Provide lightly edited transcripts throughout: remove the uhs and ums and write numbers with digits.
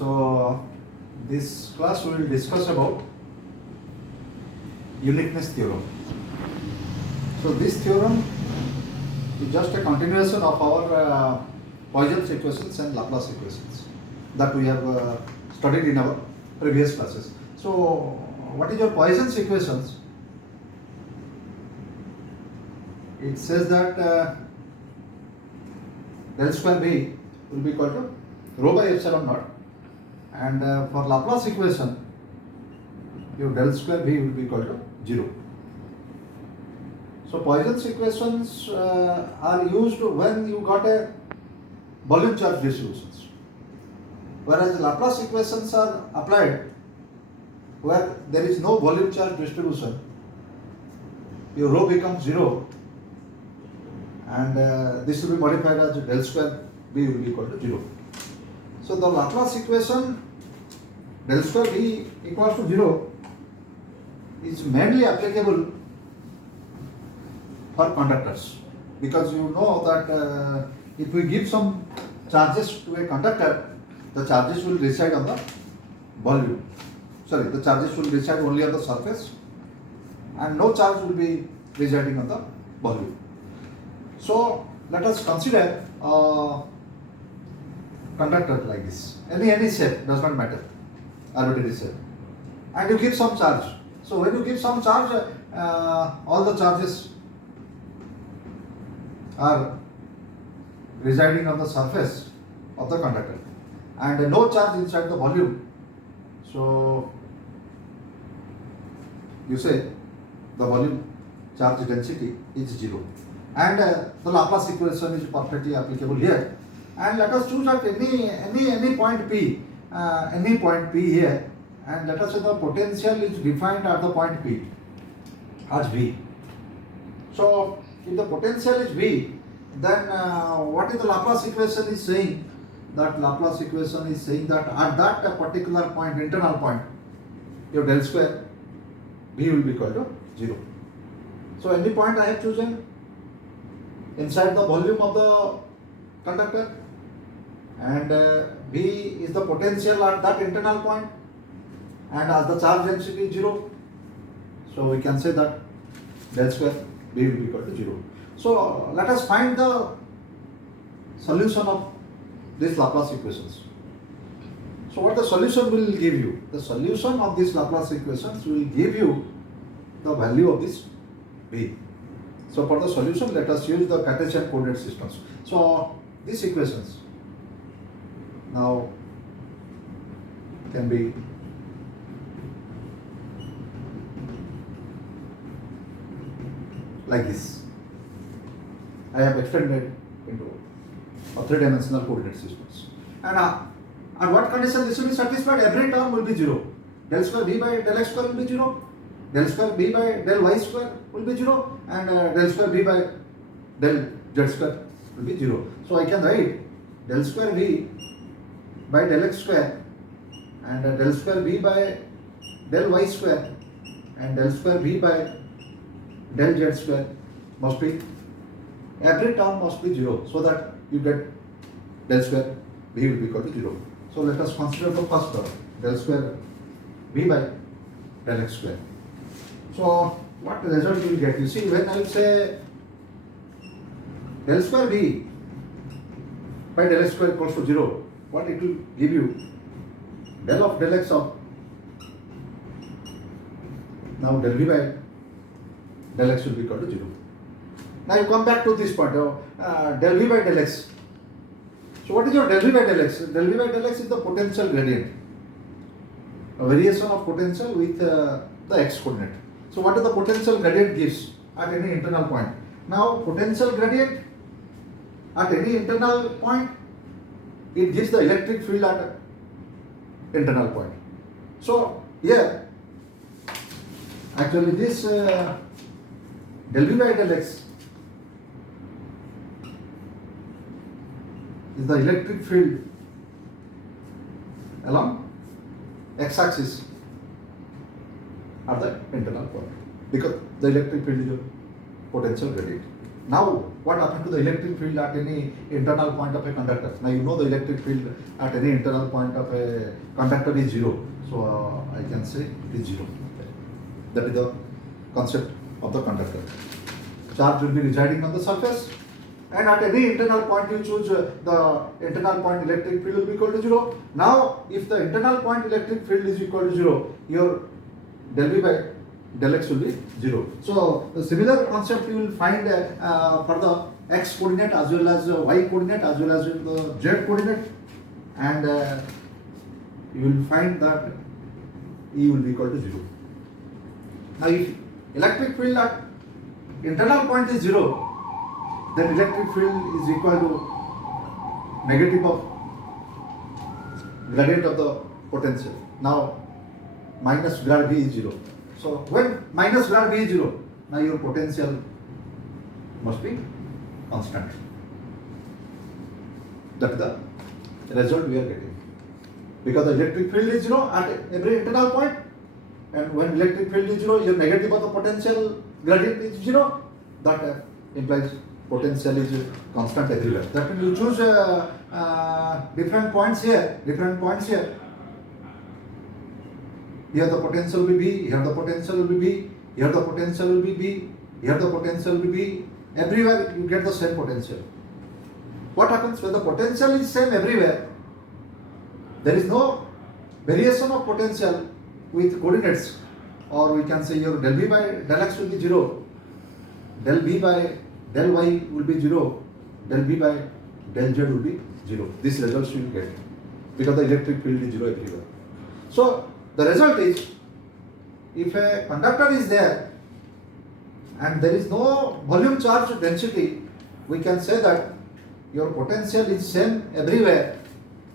So this class we will discuss about uniqueness theorem. So this theorem is just a continuation of our Poisson's equations and Laplace equations that we have studied in our previous classes. So what is your Poisson's equations? It says that del square B will be equal to rho by epsilon naught, and for Laplace equation your del square B will be equal to 0. So Poisson's equations are used when you got a volume charge distributions, whereas Laplace equations are applied where there is no volume charge distribution. Your rho becomes 0, and this will be modified as del square B will be equal to 0. So the Laplace equation del square B equals to 0 is mainly applicable for conductors, because you know that if we give some charges to a conductor, the charges will reside on the volume. The charges will reside only on the surface and no charge will be residing on the volume. So let us consider a conductor like this. Any shape, does not matter, arbitrary shape. And you give some charge. So when you give some charge, all the charges are residing on the surface of the conductor and no charge inside the volume. So you say the volume charge density is 0, and the Laplace equation is perfectly applicable here. And let us choose at any point P, here, and let us say the potential is defined at the point P as V. So if the potential is V, then what is the Laplace equation is saying? That Laplace equation is saying that at that particular point, internal point, your del square B will be equal to 0. So any point I have chosen inside the volume of the conductor, and B is the potential at that internal point, and as the charge density is 0, so we can say that del square B will be equal to 0. So let us find the solution of these Laplace equations. So what the solution will give you? The solution of these Laplace equations will give you the value of this B. So for the solution, let us use the Cartesian coordinate systems. So these equations now can be like this. I have extended into a three-dimensional coordinate systems. And at what condition this will be satisfied? Every term will be 0. Del square B by del x square will be 0. Del square B by del y square will be 0. And del square B by del z square will be 0. So I can write del square B by del x square and del square B by del y square and del square B by del z square must be, every term must be 0, so that you get del square B will be equal to 0. So let us consider the first term, del square B by del x square. So what result you will get? You see, when I will say del square B by del x square equals to 0, what it will give you? Del of del x of, now del B by del x will be equal to 0. Now you come back to this point, del V by del x. So what is your del V by del x? Del V by del x is the potential gradient, a variation of potential with the x coordinate. So what is the potential gradient gives at any internal point? Now potential gradient at any internal point, it gives the electric field at internal point. So here actually this del V by del x is the electric field along x-axis at the internal point, because the electric field is your potential gradient. Now, what happened to the electric field at any internal point of a conductor? Now, you know the electric field at any internal point of a conductor is zero. So, I can say it is zero. That is the concept of the conductor. Charge will be residing on the surface, and at any internal point you choose the internal point electric field will be equal to zero. Now, if the internal point electric field is equal to zero, your del V by del X will be zero. So, the similar concept you will find for the X coordinate as well as Y coordinate as well as the Z coordinate, and you will find that E will be equal to zero. Now, if electric field at internal point is zero, then electric field is equal to negative of gradient of the potential. Now, minus grad V is zero. So, when minus grad V is zero, now your potential must be constant. That is the result we are getting. Because the electric field is zero at every internal point, and when electric field is zero, your negative of the potential gradient is zero. That implies potential is constant everywhere. That means you choose different points here. Here the potential will be B, here the potential will be B, here the potential will be B, here the potential will be B. Everywhere you get the same potential. What happens when the potential is same everywhere? There is no variation of potential with coordinates, or we can say your del V by del X will be zero, del V by del Y will be zero, del V by del Z will be zero. This results you will get because the electric field is zero everywhere. So, the result is, if a conductor is there and there is no volume charge density, we can say that your potential is same everywhere,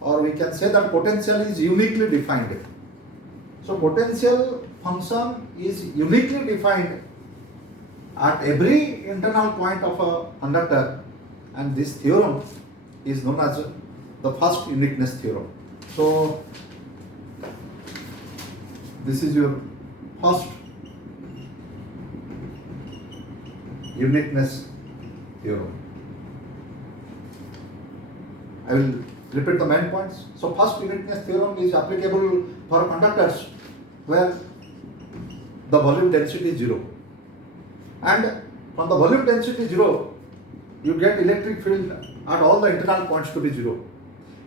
or we can say that potential is uniquely defined. So, potential function is uniquely defined at every internal point of a conductor, and this theorem is known as the first uniqueness theorem. So, this is your first uniqueness theorem. I will repeat the main points. So, first uniqueness theorem is applicable for conductors where the volume density is zero. And from the volume density zero, you get electric field at all the internal points to be zero.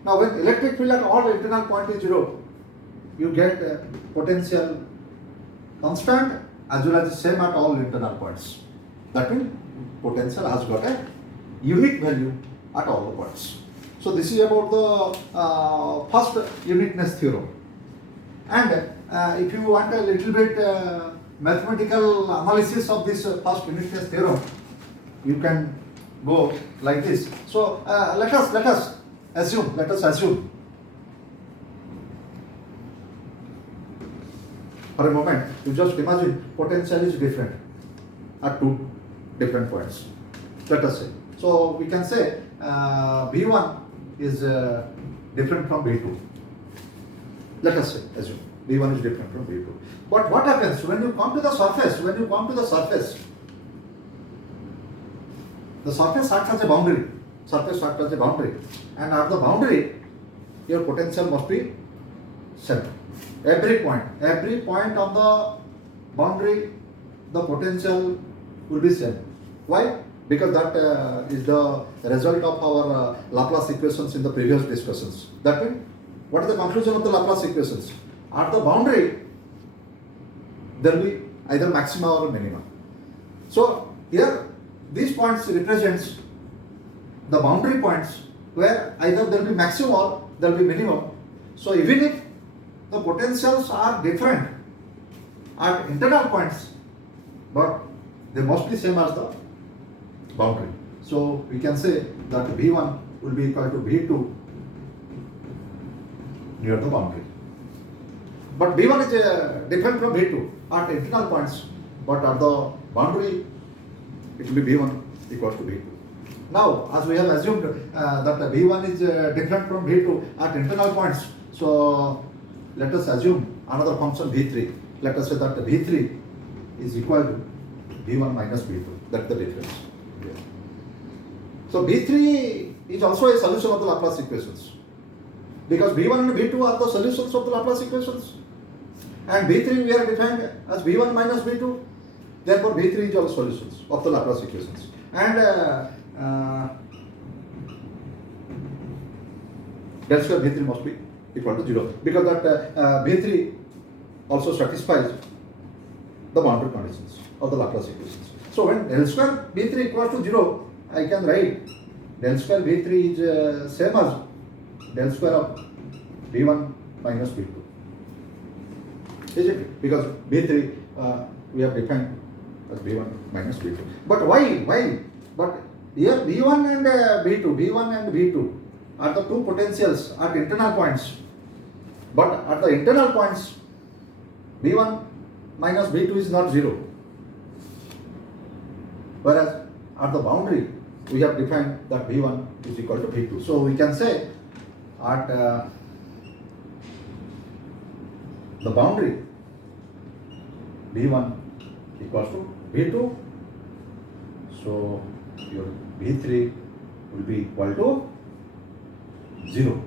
Now, when electric field at all the internal point is zero, you get potential constant as well as the same at all internal points. That means potential has got a unique value at all the points. So, this is about the first uniqueness theorem. And if you want a little bit mathematical analysis of this first uniqueness theorem, you can go like this. So, let us assume for a moment, you just imagine potential is different at two different points. Let us say. So, we can say V1 is different from V2. Let us say, assume V1 is different from V2. But what happens when you come to the surface? The surface acts as a boundary. And at the boundary, your potential must be same. Every point on the boundary, the potential will be same. Why? Because that is the result of our Laplace equations in the previous discussions. That means, what is the conclusion of the Laplace equations? At the boundary, there will be either maxima or minima. So, here, these points represents the boundary points where either there will be maximum or there will be minimum. So, even if the potentials are different at internal points, but they must be same as the boundary. So, we can say that V1 will be equal to V2 near the boundary. But V1 is different from V2 at internal points, but at the boundary it will be V1 equals to V2. Now, as we have assumed that V1 is different from V2 at internal points, so let us assume another function V3. Let us say that V3 is equal to V1 minus V2. That's the difference. Yeah. So B3 is also a solution of the Laplace equations, because B1 and B2 are the solutions of the Laplace equations, and B3 we are defined as B1 minus B2. Therefore, B3 is all solutions of the Laplace equations. And del square B3 must be equal to 0, because that B3 also satisfies the boundary conditions of the Laplace equations. So when del square B3 equals to 0, I can write del square B3 is same as del square of B1 minus B2. Isn't it? Because B3 we have defined as B1 minus B2. But why? But here B1 and B2 are the two potentials at internal points. But at the internal points, B1 minus B2 is not 0. Whereas at the boundary, we have defined that B1 is equal to B2. So we can say at the boundary, B1 equals to B2. So your B3 will be equal to 0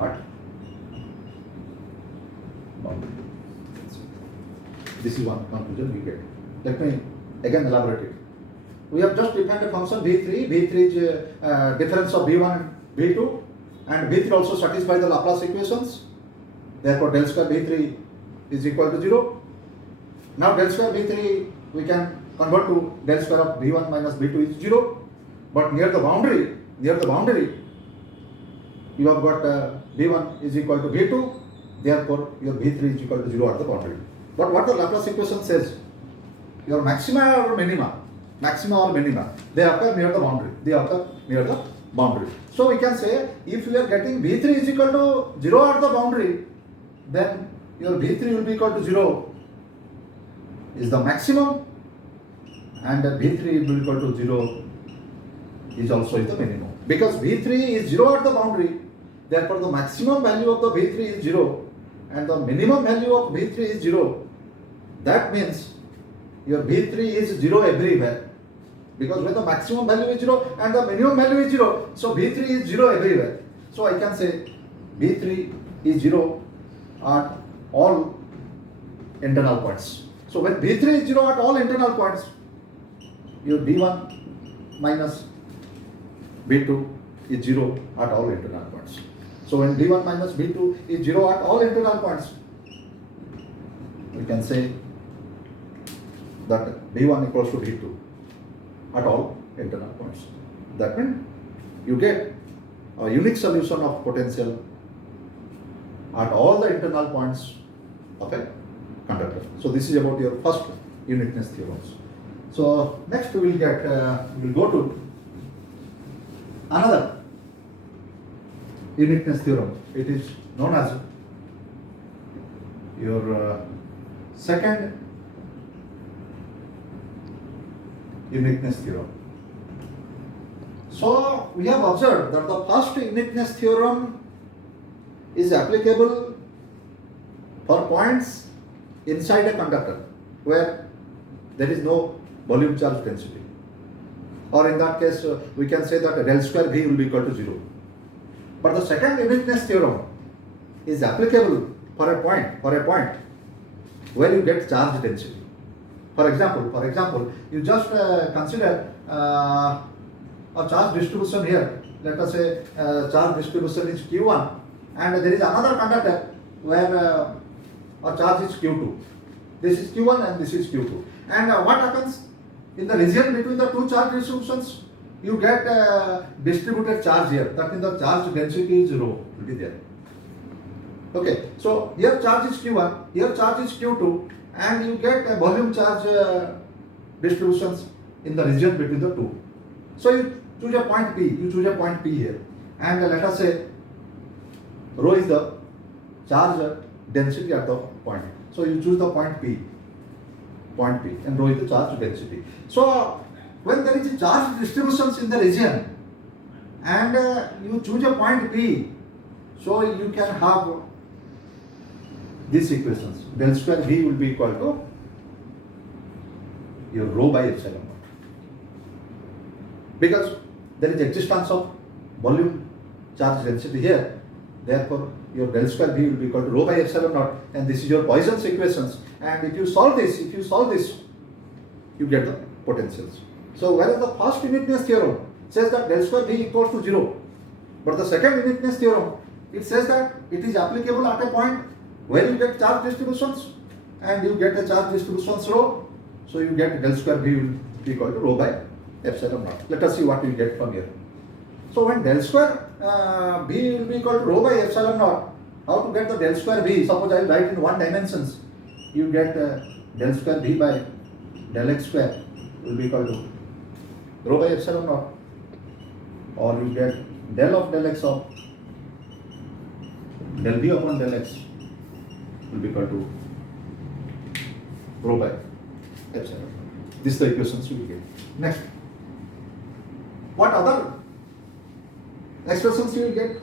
at boundary. This is one conclusion we get. Let me again elaborate it. We have just defined a function B3. B3 is difference of B1 and B2, and B3 also satisfies the Laplace equations. Therefore, del square B3 is equal to 0. Now, del square B3 we can convert to del square of B1 minus B2 is 0. But near the boundary, you have got B1 is equal to B2. Therefore, your B3 is equal to 0 at the boundary. But what the Laplace equation says, your maxima or minima, they occur near the boundary. So we can say, if you are getting B3 is equal to 0 at the boundary, then your B3 will be equal to 0 is the maximum, and B3 will be equal to 0 is also the minimum. Because B3 is 0 at the boundary, therefore the maximum value of the B3 is 0 and the minimum value of B3 is 0. That means your B3 is 0 everywhere, because when the maximum value is 0 and the minimum value is 0, so B3 is 0 everywhere. So I can say B3 is 0 at all internal points. So when B3 is 0 at all internal points, your B1 minus B2 is 0 at all internal points. So when B1 minus B2 is 0 at all internal points, we can say that B1 equals to B2 at all internal points. That means you get a unique solution of potential at all the internal points of a conductor. So this is about your first uniqueness theorems. So next we will go to another uniqueness theorem. It is known as your second uniqueness theorem. So we have observed that the first uniqueness theorem is applicable for points inside a conductor where there is no volume charge density, or in that case we can say that del square V will be equal to 0. But the second uniqueness theorem is applicable for a point where you get charge density. For example, you just consider a charge distribution here. Let us say charge distribution is Q1, and there is another conductor where a charge is Q2. This is Q1 and this is Q2. And what happens in the region between the two charge distributions? You get distributed charge here. That means the charge density is rho, will be there. Okay, so here charge is Q1, here charge is Q2, and you get a volume charge distributions in the region between the two. So you choose a point P, here, and let us say rho is the charge density at the point. So you choose the point P, and rho is the charge density. So when there is a charge distributions in the region and you choose a point P, so you can have these equations. Del square V will be equal to your rho by epsilon naught. because there is existence of volume charge density here. Therefore, your del square V will be equal to rho by epsilon naught, and this is your Poisson's equations. And if you solve this, you get the potentials. So whereas the first uniqueness theorem says that del square V equals to 0, but the second uniqueness theorem, it says that it is applicable at a point where you get charge distributions, and you get a charge distributions rho, so you get del square V will be equal to rho by epsilon naught. Let us see what we get from here. So when del square V will be equal to rho by epsilon naught, how to get the del square V? Suppose I will write in one dimensions. You get del square V by del x square will be equal to rho by epsilon naught, or you get del of del x of del V upon del x will be equal to rho by epsilon naught. This is the equations you will get. Next, what other expressions you will get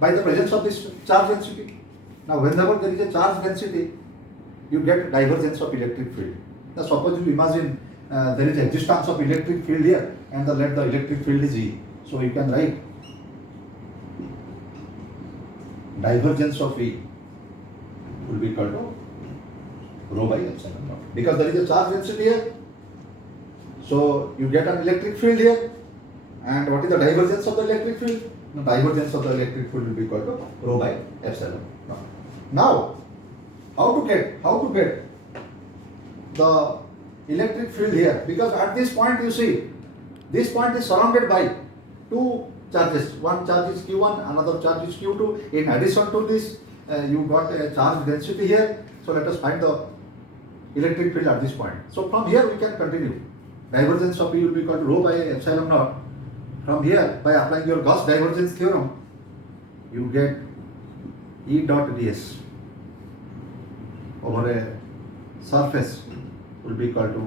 by the presence of this charge density? Now, whenever there is a charge density, you get divergence of electric field. Now, suppose you imagine there is existence of electric field here, and let the electric field is E. So you can write divergence of E will be equal to rho by epsilon naught, because there is a charge density here. So you get an electric field here, and what is the divergence of the electric field? The divergence of the electric field will be equal to rho by epsilon naught. Now, how to get the electric field here? Because at this point, you see, this point is surrounded by two charges. One charge is Q1, another charge is Q2. In addition to this, you got a charge density here. So let us find the electric field at this point. So from here we can continue. Divergence of E will be equal to rho by epsilon naught. From here, by applying your Gauss divergence theorem, you get E dot ds over a surface will be equal to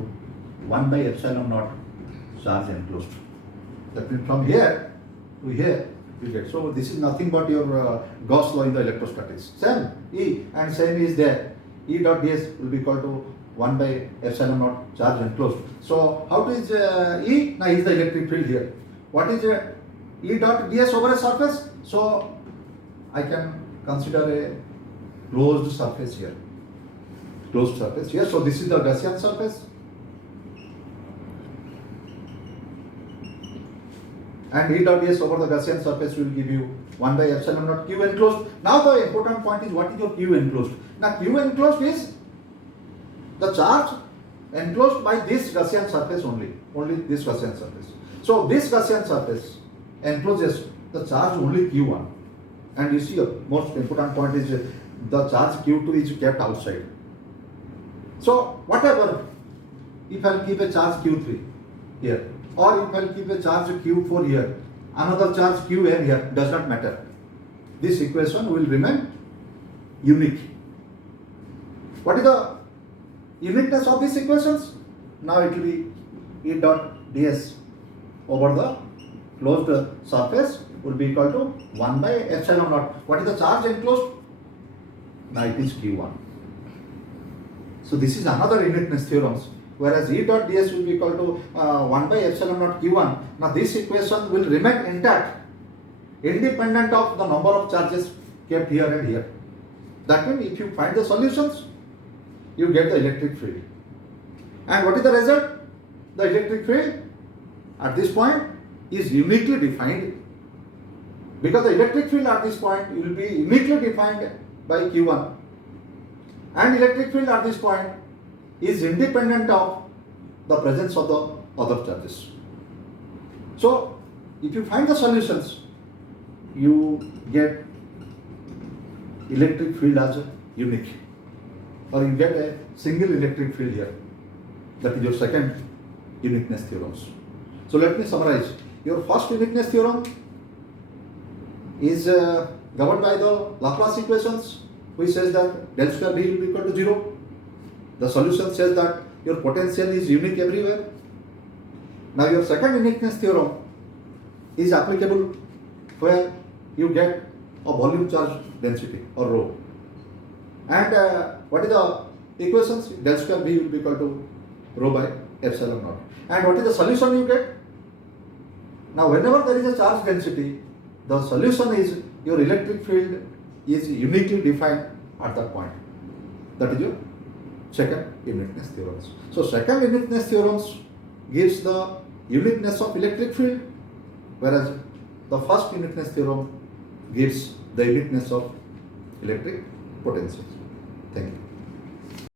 1 by epsilon naught charge enclosed. That means from here to here you get. So this is nothing but your Gauss law in the electrostatics. Same E, and same is there. E dot ds will be equal to 1 by epsilon naught charge enclosed. So how is E? Now is the electric field here. What is E dot ds over a surface? So I can consider a closed surface here. Closed surface here. So this is the Gaussian surface. And E dot ds over the Gaussian surface will give you 1 by epsilon naught Q enclosed. Now the important point is, what is your Q enclosed? Now Q enclosed is the charge enclosed by this Gaussian surface only this Gaussian surface. So this Gaussian surface encloses the charge only Q1, and you see the most important point is the charge Q2 is kept outside. So whatever, if I will keep a charge Q3 here, or if I will keep a charge Q4 here, another charge Qn here, does not matter. This equation will remain unique. What is the uniqueness of these equations? Now it will be E dot ds over the closed surface will be equal to 1 by epsilon naught. What is the charge enclosed? Now it is Q1. So this is another uniqueness theorems. Whereas E dot ds will be equal to 1 by epsilon naught Q1. Now this equation will remain intact, independent of the number of charges kept here and here. That means if you find the solutions, you get the electric field. And what is the result? The electric field at this point is uniquely defined, because the electric field at this point will be uniquely defined by Q1, and electric field at this point is independent of the presence of the other charges. So if you find the solutions, you get electric field as unique, or you get a single electric field here. That is your second uniqueness theorems. So let me summarize. Your first uniqueness theorem is governed by the Laplace equations, which says that del square V will be equal to 0. The solution says that your potential is unique everywhere. Now your second uniqueness theorem is applicable where you get a volume charge density or rho. And what is the equations? Del square V will be equal to rho by epsilon naught. And what is the solution you get? Now whenever there is a charge density, the solution is your electric field is uniquely defined at that point. That is your second uniqueness theorem. So second uniqueness theorem gives the uniqueness of electric field, whereas the first uniqueness theorem gives the uniqueness of electric potential. Thank you.